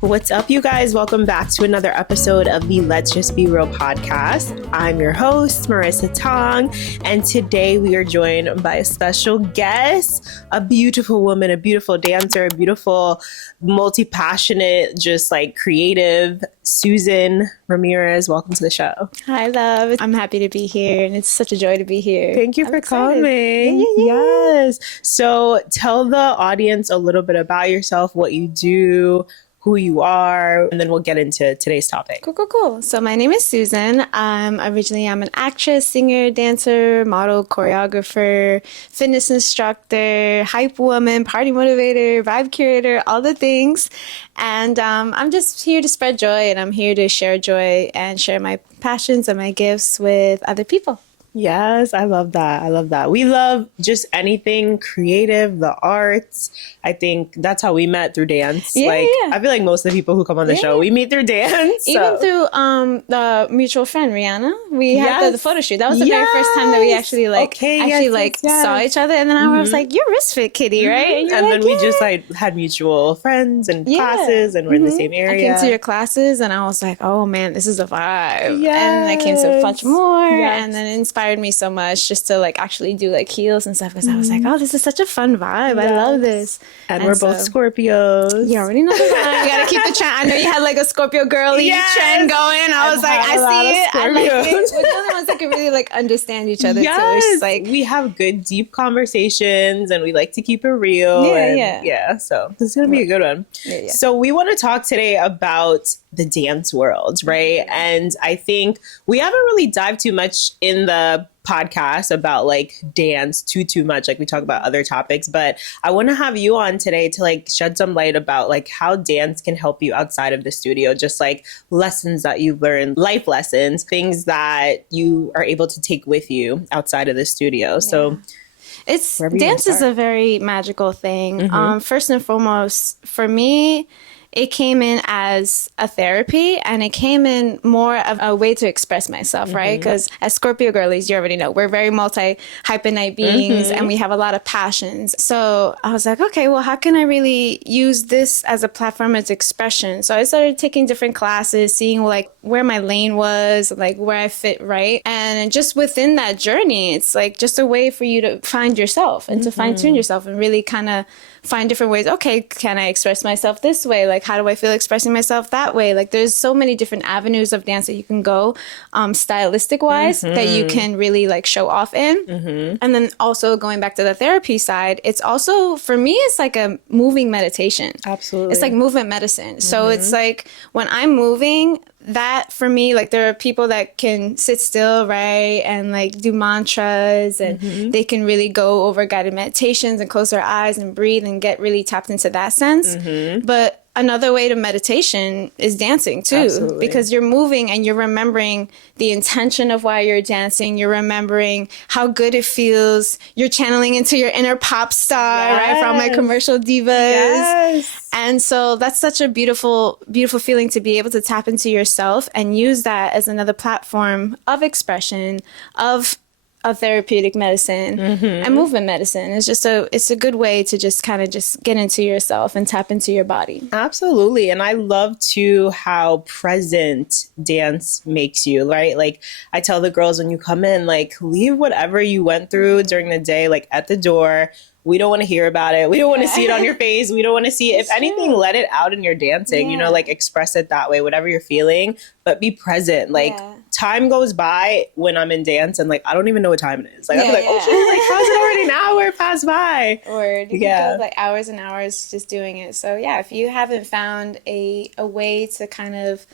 What's up, you guys? Welcome back to another episode of the Let's Just Be Real podcast. I'm your host, Marissa Tong, and today we are joined by a special guest, a beautiful woman, a beautiful dancer, a beautiful, multi-passionate, just like creative, Susan Ramirez. Welcome to the show. Hi, love. I'm happy to be here, and it's such a joy to be here. Thank you for coming. Yes. So tell the audience a little bit about yourself, what you do, who you are, and then we'll get into today's topic. Cool. So my name is Susan. Originally, I'm an actress, singer, dancer, model, choreographer, fitness instructor, hype woman, party motivator, vibe curator, all the things. And I'm just here to spread joy, and I'm here to share joy and share my passions and my gifts with other people. Yes, I love that. We love just anything creative, the arts. I think that's how we met, through dance. I feel like most of the people who come on the show, we meet through dance. Even through the mutual friend, Rihanna. We had the photo shoot. That was the very first time that we actually saw each other. And then I was like, you're wrist fit kitty, right? And then we just had mutual friends and classes, and we're in the same area. I came to your classes and I was like, oh man, this is a vibe. And I came to a bunch more, and then it inspired me so much just to actually do heels and stuff, because I was like, oh, this is such a fun vibe. I love this. And we're both Scorpios. You already know the vibe. You gotta keep the trend. I know you had a Scorpio girly trend going. I was like, I see it. I like it. We're the only ones that can really understand each other. Yes. So it's we have good, deep conversations, and we like to keep it real. So this is gonna be a good one. So we want to talk today about the dance world, right? And I think we haven't really dived too much in the podcast about dance too much. We talk about other topics, but I want to have you on today to shed some light about how dance can help you outside of the studio, just lessons that you've learned, life lessons, things that you are able to take with you outside of the studio. So dance is a very magical thing. First and foremost, for me, it came in as a therapy, and it came in more of a way to express myself, right? Because as Scorpio girlies, you already know, we're very multi-hyphenate beings, and we have a lot of passions. So I was like, okay, well, how can I really use this as a platform as expression? So I started taking different classes, seeing where my lane was, where I fit right. And just within that journey, it's just a way for you to find yourself and to fine-tune yourself and really kind of find different ways. Okay, can I express myself this way? How do I feel expressing myself that way? There's so many different avenues of dance that you can go, stylistic wise, that you can really show off in. And then also going back to the therapy side, it's also, for me, it's a moving meditation. Absolutely. It's movement medicine. So it's when I'm moving, that for me, there are people that can sit still, right, and do mantras, and they can really go over guided meditations and close their eyes and breathe and get really tapped into that sense. But another way to meditation is dancing too, because you're moving and you're remembering the intention of why you're dancing. You're remembering how good it feels. You're channeling into your inner pop star, right, from my commercial divas. And so that's such a beautiful, beautiful feeling to be able to tap into yourself and use that as another platform of expression, of therapeutic medicine and movement medicine. It's a good way to just kind of just get into yourself and tap into your body. Absolutely. And I love too how present dance makes you, right? I tell the girls when you come in, leave whatever you went through during the day, at the door. We don't want to hear about it. We don't want to see it on your face. We don't want to see it. If anything, let it out in your dancing, express it that way, whatever you're feeling, but be present. Time goes by when I'm in dance and I don't even know what time it is. I'll be oh shit, how's it already an hour passed by? Or you can go hours and hours just doing it. So if you haven't found a way to kind of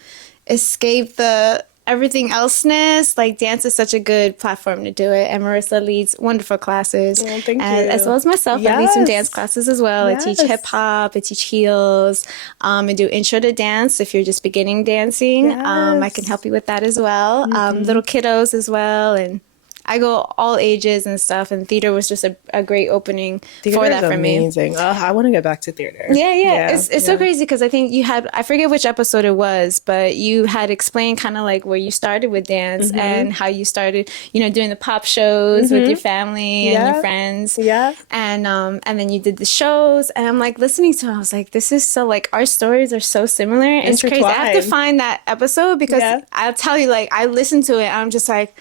escape the everything elseness, dance is such a good platform to do it. And Marissa leads wonderful classes. Well, thank you. As well as myself. I lead some dance classes as well. I teach hip hop, I teach heels, I do intro to dance if you're just beginning dancing. I can help you with that as well. Little kiddos as well, and I go all ages and stuff, and theater was just a great opening for that for me. Amazing. I want to get back to theater. Yeah. It's so crazy because I think you had, I forget which episode it was, but you had explained kind of like where you started with dance and how you started, you know, doing the pop shows with your family and your friends. Yeah. And then you did the shows, and I'm like listening to it, I was like, this is so like, our stories are so similar. It's crazy. I have to find that episode because I'll tell you, like, I listened to it and I'm just like,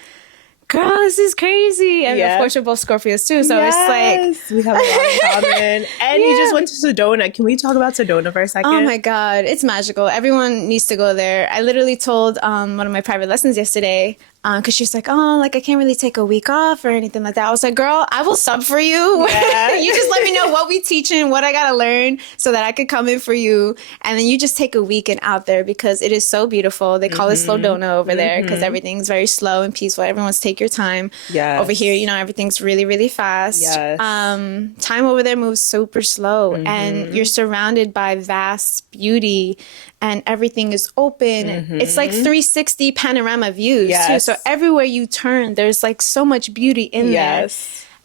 girl, this is crazy. And of course, we're both Scorpios too. So it's like, we have a lot in common. And you just went to Sedona. Can we talk about Sedona for a second? Oh my God, it's magical. Everyone needs to go there. I literally told one of my private lessons yesterday, because she was like, oh, like I can't really take a week off or anything like that. I was like, girl, I will sub for you. Yeah. You just let me know what we teaching, what I gotta learn so that I could come in for you. And then you just take a weekend out there because it is so beautiful. They call it Slowdona over there because everything's very slow and peaceful. Everyone's take your time. Yeah. Over here, you know, everything's really, really fast. Yes. Time over there moves super slow and you're surrounded by vast beauty and everything is open. It's like 360 panorama views too. So everywhere you turn, there's like so much beauty in there.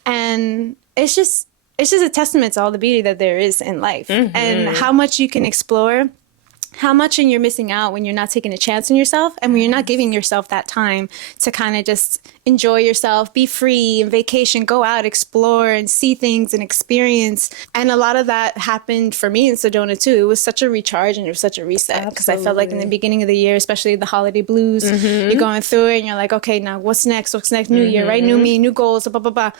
And it's just a testament to all the beauty that there is in life and how much you can explore, how much you're missing out when you're not taking a chance on yourself and when you're not giving yourself that time to kind of just enjoy yourself, be free and vacation, go out, explore and see things and experience. And a lot of that happened for me in Sedona too. It was such a recharge and it was such a reset because I felt like in the beginning of the year, especially the holiday blues, you're going through it and you're like, okay, now what's next? What's next? New year, right? New me, new goals, blah, blah, blah.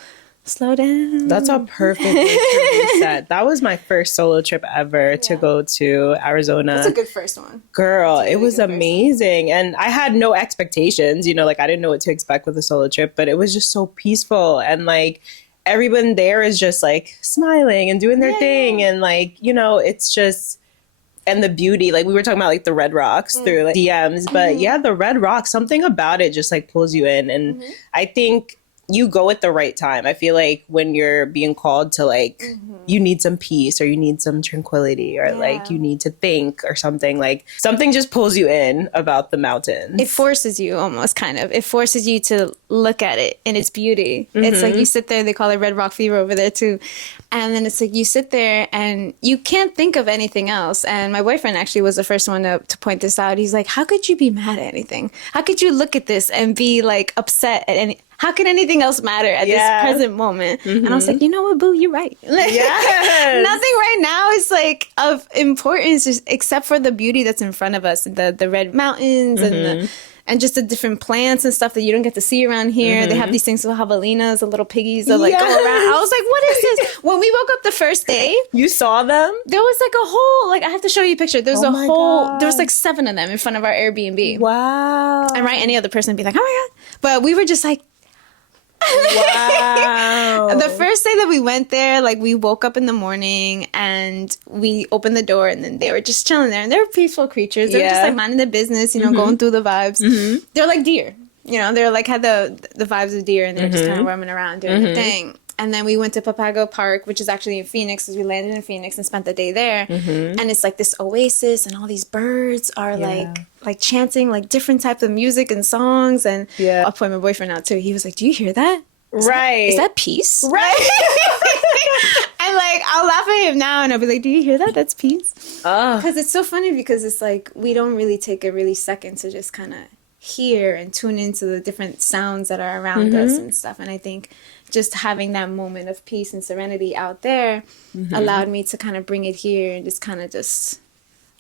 Slow down. That's a perfect way to reset. That was my first solo trip ever to go to Arizona. That's a good first one. Girl, it was amazing. And I had no expectations, you know, like I didn't know what to expect with a solo trip, but it was just so peaceful. And like everyone there is just like smiling and doing their thing. And like, you know, it's just, and the beauty, like we were talking about like the Red Rocks through like DMs, but the Red Rocks, something about it just like pulls you in. And I think you go at the right time. I feel like when you're being called to like, you need some peace or you need some tranquility or like you need to think or something, like something just pulls you in about the mountains. It forces you almost kind of. It forces you to look at it in its beauty. It's like you sit there, they call it Red Rock Fever over there too. And then it's like you sit there and you can't think of anything else. And my boyfriend actually was the first one to point this out. He's like, how could you be mad at anything? How could you look at this and be like upset at any... How can anything else matter at this present moment? And I was like, you know what, boo, you're right. Nothing right now is like of importance just, except for the beauty that's in front of us, the red mountains and just the different plants and stuff that you don't get to see around here. They have these things with javelinas, the little piggies that like go around. I was like, what is this? When we woke up the first day. You saw them? There was like a whole, like I have to show you a picture. There's a whole, God. There was like 7 of them in front of our Airbnb. Wow. And right, any other person would be like, oh my God. But we were just like, wow. The first day that we went there, like we woke up in the morning and we opened the door and then they were just chilling there and they were peaceful creatures. They were just like minding their business, you know, going through the vibes. They're like deer, you know, they're like had the vibes of deer and they're just kind of roaming around doing their thing. And then we went to Papago Park, which is actually in Phoenix, because we landed in Phoenix and spent the day there. And it's like this oasis, and all these birds are like chanting like different types of music and songs. And I'll point my boyfriend out too. He was like, "Do you hear that? Is that peace?" Right. And like I'll laugh at him now, and I'll be like, "Do you hear that? That's peace." Because it's so funny because it's like we don't really take a really second to just kind of hear and tune into the different sounds that are around us and stuff. And I think just having that moment of peace and serenity out there allowed me to kind of bring it here and just kind of just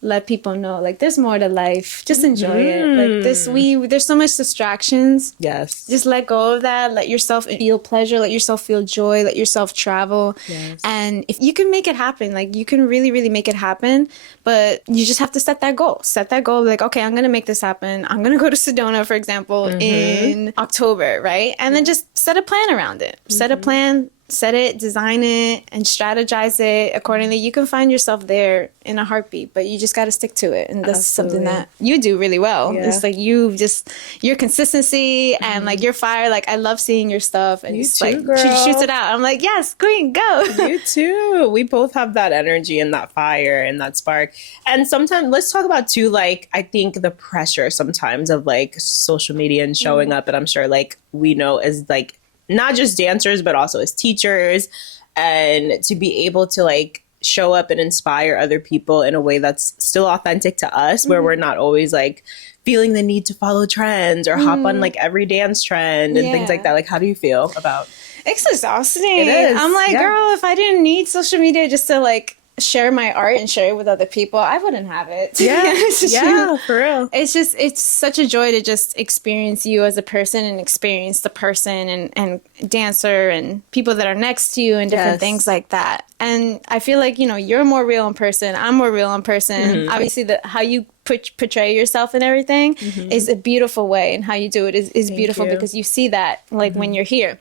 let people know like there's more to life. Just enjoy it. Like there's so much distractions. Yes. Just let go of that. Let yourself feel pleasure. Let yourself feel joy. Let yourself travel. Yes. And if you can make it happen, like you can really, really make it happen. But you just have to set that goal. Set that goal. Like, okay, I'm going to make this happen. I'm going to go to Sedona, for example, in October, right? And then just set a plan around it. Set a plan. set it, design it, and strategize it accordingly, you can find yourself there in a heartbeat, but you just got to stick to it. And that's something that you do really well. Yeah. It's like your consistency and like your fire. Like I love seeing your stuff and just like she shoots it out. I'm like, yes, queen, go. You too. We both have that energy and that fire and that spark. And sometimes let's talk about too, like, I think the pressure sometimes of like social media and showing up. And I'm sure like we know as like, not just dancers, but also as teachers, and to be able to like show up and inspire other people in a way that's still authentic to us, where we're not always like feeling the need to follow trends or hop on like every dance trend and things like that. Like, how do you feel about? It's exhausting. It is. I'm like, girl, if I didn't need social media just to like share my art and share it with other people, I wouldn't have it. Yeah, for real. It's such a joy to just experience you as a person and experience the person and dancer and people that are next to you and different things like that. And I feel like, you know, you're more real in person. I'm more real in person. Obviously, how you portray yourself and everything is a beautiful way, and how you do it is beautiful because you see that like when you're here.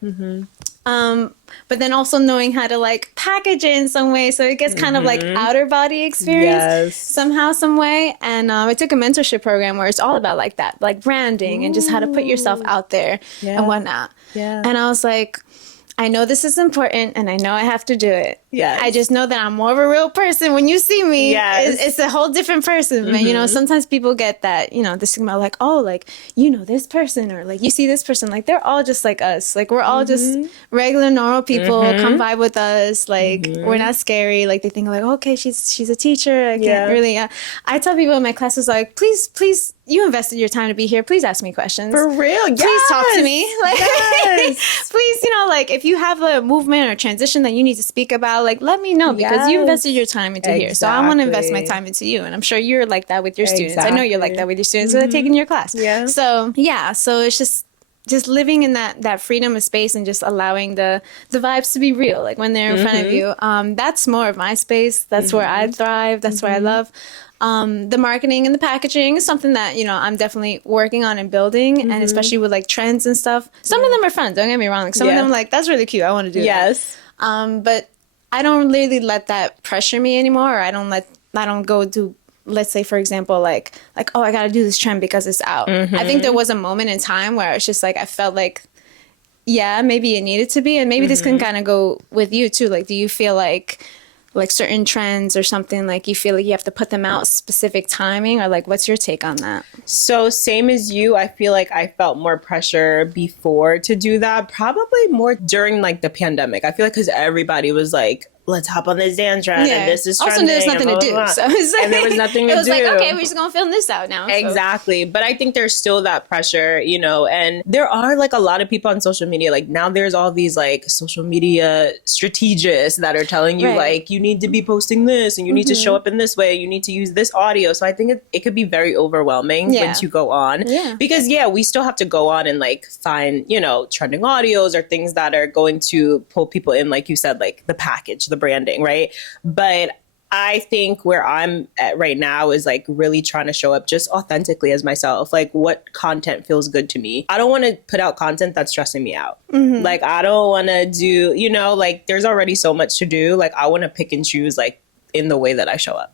But then also knowing how to like package it in some way so it gets kind of like outer body experience somehow, some way. And I took a mentorship program where it's all about like that, like branding and just how to put yourself out there and whatnot. And I was like, I know this is important and I know I have to do it. I just know that I'm more of a real person. When you see me, it's a whole different person. But, you know, sometimes people get that, you know, the stigma like, oh, like, you know, this person or like you see this person, like they're all just like us. Like we're all just regular, normal people. Come vibe with us. Like we're not scary. Like they think like, okay, she's a teacher. I can't really. I tell people in my classes like, please, you invested your time to be here. Please ask me questions. For real. Please talk to me. Like, please, you know, like if you have a movement or transition that you need to speak about, like let me know because you invested your time into here. So I want to invest my time into you. And I'm sure you're like that with your students. I know you're like that with your students because they're taking your class. So so it's just living in that freedom of space and just allowing the vibes to be real. Like when they're in front of you, that's more of my space. That's where I thrive. That's where I love. The marketing and the packaging is something that, you know, I'm definitely working on and building, and especially with like trends and stuff. Some of them are fun. Don't get me wrong. Like, some of them, like, that's really cute. I want to do that. But I don't really let that pressure me anymore. Or I don't go to, let's say, for example, like, oh, I got to do this trend because it's out. I think there was a moment in time where it's just like, I felt like, yeah, maybe it needed to be. And maybe this can kind of go with you too. Like, do you feel like certain trends or something, like you feel like you have to put them out specific timing, or like what's your take on that? So same as you, I feel like I felt more pressure before to do that, probably more during like the pandemic. I feel like because everybody was like, let's hop on this dance trend and this is trending. Also, there's nothing to do. So it's like, and there was nothing to do. It was like, okay, we're just going to film this out now. Exactly. But I think there's still that pressure, you know, and there are like a lot of people on social media. Like now there's all these like social media strategists that are telling you like, you need to be posting this and you need to show up in this way. You need to use this audio. So I think it could be very overwhelming once you go on. Because we still have to go on and like find, you know, trending audios or things that are going to pull people in, like you said, like the package, the branding, right? But I think where I'm at right now is like really trying to show up just authentically as myself. Like what content feels good to me. I don't want to put out content that's stressing me out. Like I don't want to do, you know, like there's already so much to do. Like I want to pick and choose like in the way that I show up.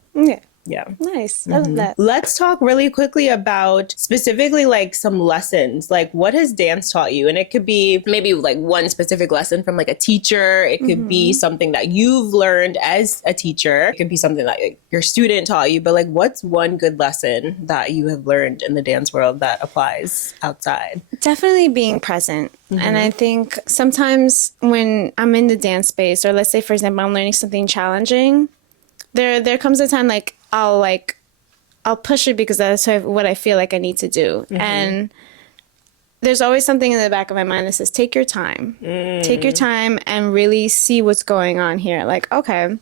Yeah. Nice. I love that. Let's talk really quickly about specifically like some lessons. Like what has dance taught you? And it could be maybe like one specific lesson from like a teacher. It could be something that you've learned as a teacher. It could be something that like, your student taught you. But like what's one good lesson that you have learned in the dance world that applies outside? Definitely being present. And I think sometimes when I'm in the dance space, or let's say, for example, I'm learning something challenging, there comes a time like I'll push it because that's what I feel like I need to do. And there's always something in the back of my mind that says, take your time. Take your time and really see what's going on here. Like, okay,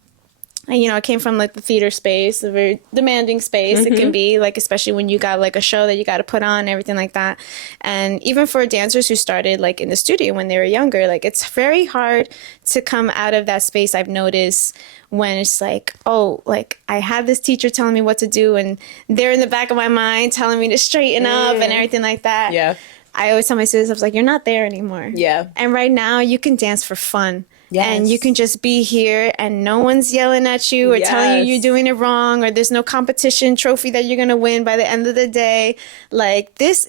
you know, I came from like the theater space, a very demanding space. It can be like, especially when you got like a show that you got to put on, everything like that. And even for dancers who started like in the studio when they were younger, like it's very hard to come out of that space. I've noticed when it's like, oh, like I had this teacher telling me what to do and they're in the back of my mind telling me to straighten up and everything like that. I always tell my students, I was like, you're not there anymore. And right now you can dance for fun. Yes. And you can just be here and no one's yelling at you or telling you you're doing it wrong, or there's no competition trophy that you're going to win by the end of the day. Like, this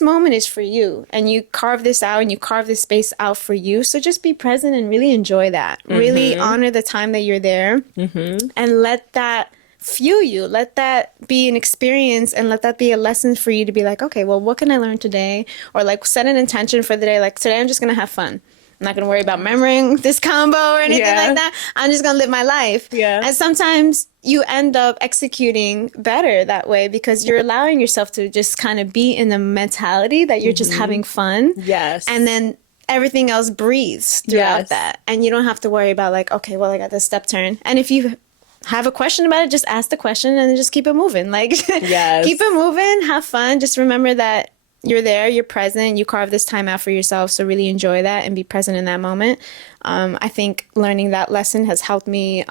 moment is for you, and you carve this out and you carve this space out for you. So just be present and really enjoy that. Really honor the time that you're there, and let that fuel you. Let that be an experience, and let that be a lesson for you to be like, okay, well, what can I learn today? Or like set an intention for the day. Like, today I'm just going to have fun. I'm not going to worry about remembering this combo or anything like that. I'm just going to live my life. Yeah. And sometimes you end up executing better that way, because you're allowing yourself to just kind of be in the mentality that you're just having fun. Yes. And then everything else breathes throughout that. And you don't have to worry about like, okay, well, I got this step turn. And if you have a question about it, just ask the question and just keep it moving. Like, keep it moving, have fun. Just remember that you're there, you're present, you carve this time out for yourself. So really enjoy that and be present in that moment. I think learning that lesson has helped me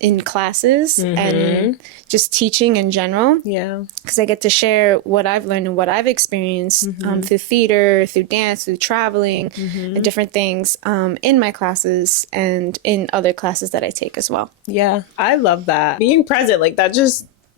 in classes and just teaching in general. Yeah. Because I get to share what I've learned and what I've experienced through theater, through dance, through traveling, and different things in my classes and in other classes that I take as well. Yeah, I love that. Being present, like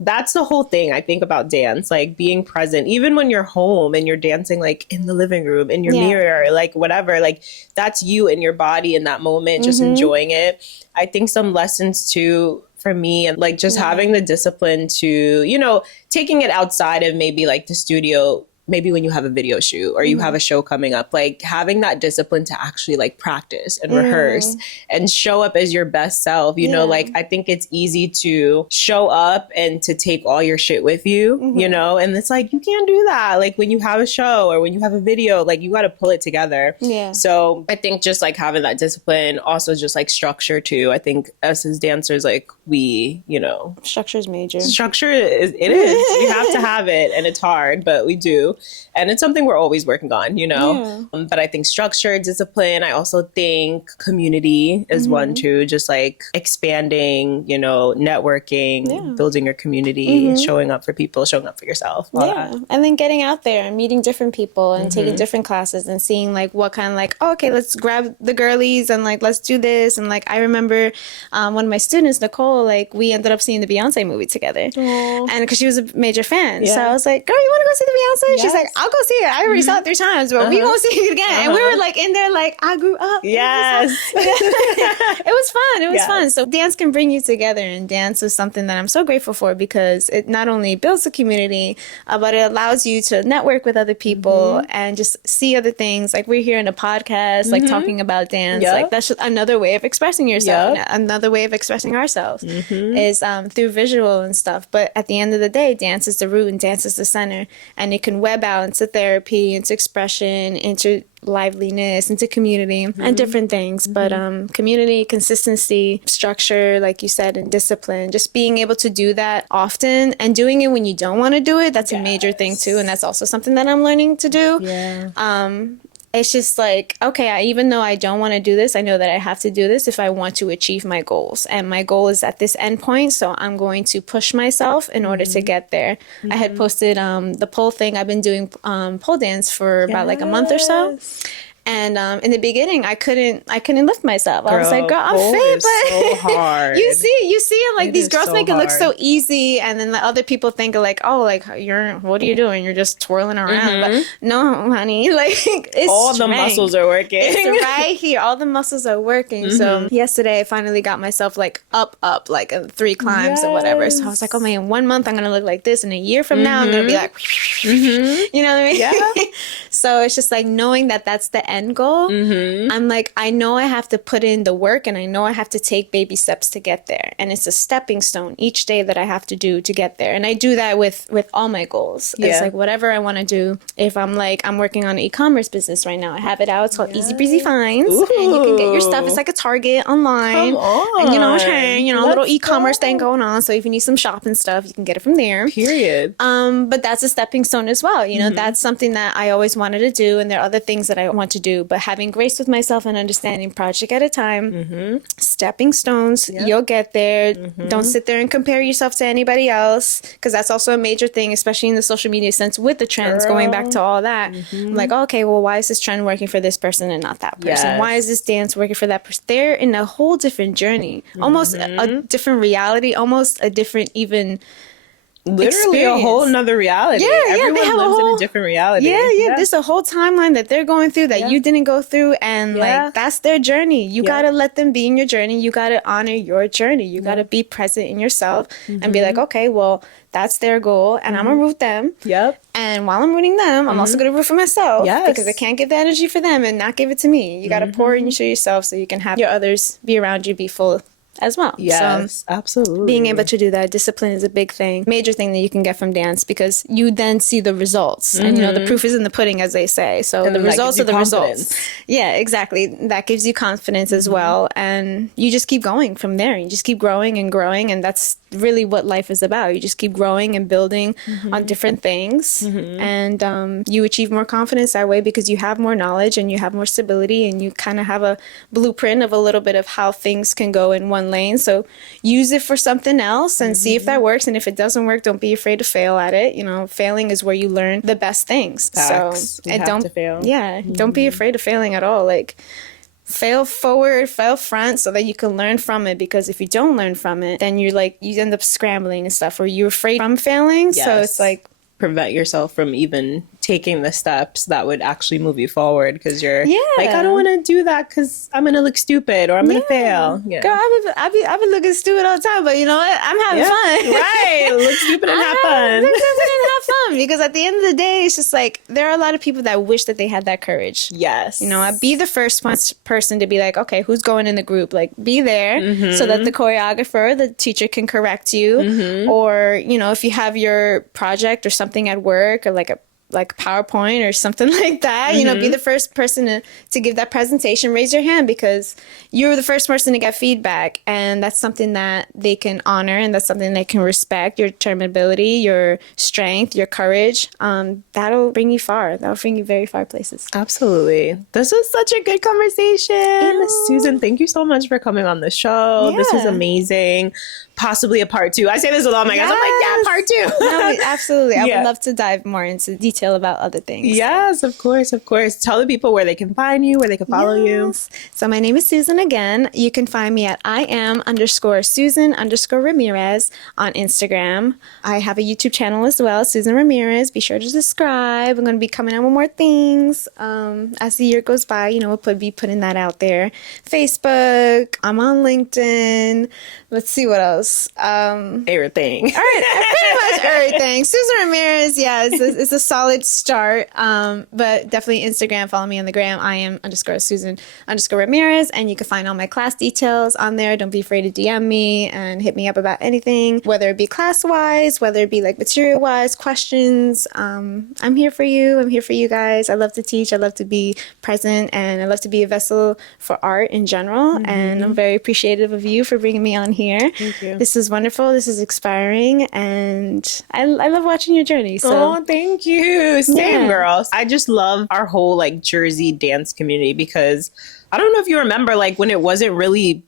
that's the whole thing I think about dance, like being present, even when you're home and you're dancing, like in the living room, in your mirror, like whatever, like that's you and your body in that moment, just enjoying it. I think some lessons too for me, and like just having the discipline to, you know, taking it outside of maybe like the studio, maybe when you have a video shoot or you have a show coming up, like having that discipline to actually like practice and rehearse and show up as your best self, you know, like I think it's easy to show up and to take all your shit with you, you know, and it's like, you can't do that. Like when you have a show or when you have a video, like you got to pull it together. Yeah. So I think just like having that discipline, also just like structure too. I think us as dancers, like we, you know, structure is major. Structure is, it is. We have to have it, and it's hard, but we do. And it's something we're always working on, you know? Yeah. But I think structure, discipline, I also think community is one too. Just like expanding, you know, networking, building your community, showing up for people, showing up for yourself. And then getting out there and meeting different people and taking different classes and seeing like what kind of like, oh, okay, let's grab the girlies and like, let's do this. And like, I remember one of my students, Nicole, like we ended up seeing the Beyonce movie together. Aww. And because she was a major fan. So I was like, girl, you want to go see the Beyonce? She's like, I'll go see it. I already saw it 3 times, but we won't see it again. And we were like in there like, I grew up. Yes. It was fun. It was fun. So dance can bring you together, and dance is something that I'm so grateful for, because it not only builds a community, but it allows you to network with other people and just see other things. Like we're here in a podcast, like talking about dance. Like that's just another way of expressing yourself. Another way of expressing ourselves is through visual and stuff. But at the end of the day, dance is the root and dance is the center, and it can web out into therapy, into expression, into liveliness, into community and different things. But community, consistency, structure, like you said, and discipline, just being able to do that often and doing it when you don't want to do it, that's a major thing too. And that's also something that I'm learning to do. It's just like, okay, even though I don't want to do this, I know that I have to do this if I want to achieve my goals. And my goal is at this endpoint, so I'm going to push myself in order to get there. I had posted the pole thing. I've been doing pole dance for about like a month or so. And in the beginning, I couldn't lift myself. Girl, I was like, girl, I'm fit, but so hard. you see it like these girls make it look so easy, and then the other people think like, oh, like what are you doing? You're just twirling around. But no, honey, like it's all the muscles are working. It's right here. All the muscles are working. So yesterday, I finally got myself like up, like 3 climbs or whatever. So I was like, oh man, 1 month I'm gonna look like this, and a year from now I'm gonna be like, you know what I mean? Yeah. So it's just like knowing that that's the end goal. I'm like, I know I have to put in the work, and I know I have to take baby steps to get there, and it's a stepping stone each day that I have to do to get there. And I do that with all my goals. It's like whatever I want to do. If I'm like, I'm working on an e-commerce business right now, I have it out. It's called Easy Breezy Finds. Ooh. And you can get your stuff. It's like a Target online. Come on. And you know what I'm saying? You know, a little e-commerce thing going on. So if you need some shopping stuff, you can get it from there. Period. But that's a stepping stone as well. You know, that's something that I always wanted wanted to do, and there are other things that I want to do. But having grace with myself and understanding project at a time, stepping stones, you'll get there. Don't sit there and compare yourself to anybody else, because that's also a major thing, especially in the social media sense with the trends, going back to all that. I'm like, okay, well, why is this trend working for this person and not that person? Why is this dance working for that person? They're in a whole different journey, almost a different reality, almost a different even literally experience. A whole nother reality. Everyone they have lives in a different reality. There's a whole timeline that they're going through that you didn't go through, and like that's their journey. You gotta let them be in your journey. You gotta honor your journey. You gotta be present in yourself and be like, okay, well, that's their goal, and I'm gonna root them. And while I'm rooting them, I'm also gonna root for myself, because I can't give the energy for them and not give it to me. You gotta pour into yourself so you can have your others be around you, be full as well. Yes, absolutely. Being able to do that, discipline is a big thing, major thing that you can get from dance, because you then see the results, and you know, the proof is in the pudding, as they say. So and the results are the results. Yeah, exactly. That gives you confidence as well, and you just keep going from there. You just keep growing and growing, and that's really what life is about. You just keep growing and building on different things, and you achieve more confidence that way, because you have more knowledge and you have more stability, and you kind of have a blueprint of a little bit of how things can go in one lane. So use it for something else and see if that works. And if it doesn't work, don't be afraid to fail at it. You know, failing is where you learn the best things. Facts. So, and don't fail. Yeah, don't be afraid of failing at all. Like, fail forward, fail front, so that you can learn from it. Because if you don't learn from it, then you end up scrambling and stuff, or you're afraid from failing. So it's like, prevent yourself from even taking the steps that would actually move you forward, because you're like, I don't want to do that because I'm gonna look stupid or I'm gonna fail. Girl, I've been looking stupid all the time, but you know what? I'm having fun. Right, look stupid and have fun. Look stupid and have fun, because at the end of the day, it's just like, there are a lot of people that wish that they had that courage. Yes, you know, I'd be the first person to be like, okay, who's going in the group? Like, be there so that the choreographer, the teacher can correct you, or you know, if you have your project or something at work, or like PowerPoint or something like that, you know, be the first person to give that presentation. Raise your hand, because you're the first person to get feedback, and that's something that they can honor, and that's something they can respect. Your determinability, your strength, your courage, that'll bring you far. That'll bring you very far places. Absolutely. This was such a good conversation. Susan, thank you so much for coming on the show. This was amazing. Possibly a part 2. I say this with all my guys. I'm like, part 2. No, absolutely. I would love to dive more into detail about other things. Yes, of course, of course. Tell the people where they can find you, where they can follow you. So my name is Susan again. You can find me at IAM_Susan_Ramirez on Instagram. I have a YouTube channel as well, Susan Ramirez. Be sure to subscribe. I'm going to be coming out with more things as the year goes by. You know, we'll be putting that out there. Facebook. I'm on LinkedIn. Let's see what else. Everything. All right, pretty much everything. Susan Ramirez, it's a solid start. But definitely Instagram. Follow me on the gram. IAM_Susan_Ramirez, and you can find all my class details on there. Don't be afraid to DM me and hit me up about anything, whether it be class wise, whether it be like material wise, questions. I'm here for you. I'm here for you guys. I love to teach. I love to be present, and I love to be a vessel for art in general. And I'm very appreciative of you for bringing me on here. Thank you. This is wonderful. This is inspiring, and I love watching your journey. So. Thank you. Same, girls. I just love our whole like Jersey dance community, because I don't know if you remember, like, when it wasn't really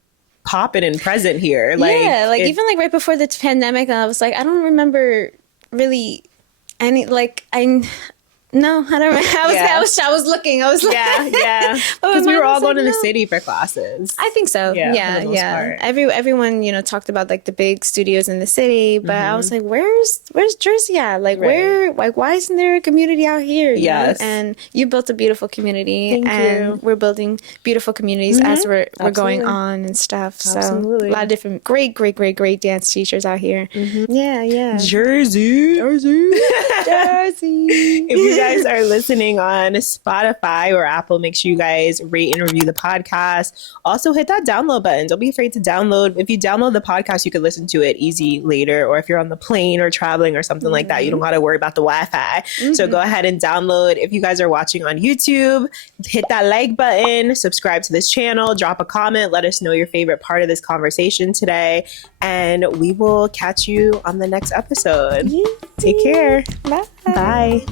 popping and present here. Like, even like right before the pandemic, I was like, I don't remember really any, like, no, I don't. I was looking. I was like, because we were all going to the city for classes. I think so. Yeah. Everyone, you know, talked about like the big studios in the city, but I was like, where's Jersey at? Like, why isn't there a community out here? Yes. And you built a beautiful community. Thank you. We're building beautiful communities as we're going on and stuff. Absolutely. So a lot of different great dance teachers out here. Yeah. Jersey. If you guys are listening on Spotify or Apple, make sure you guys rate and review the podcast. Also, hit that download button. Don't be afraid to download. If you download the podcast, you can listen to it easy later, or if you're on the plane or traveling or something like that, you don't got to worry about the Wi-Fi. So go ahead and download. If you guys are watching on YouTube, hit that like button, subscribe to this channel, drop a comment, let us know your favorite part of this conversation today, and we will catch you on the next episode. Take care. Bye. Bye.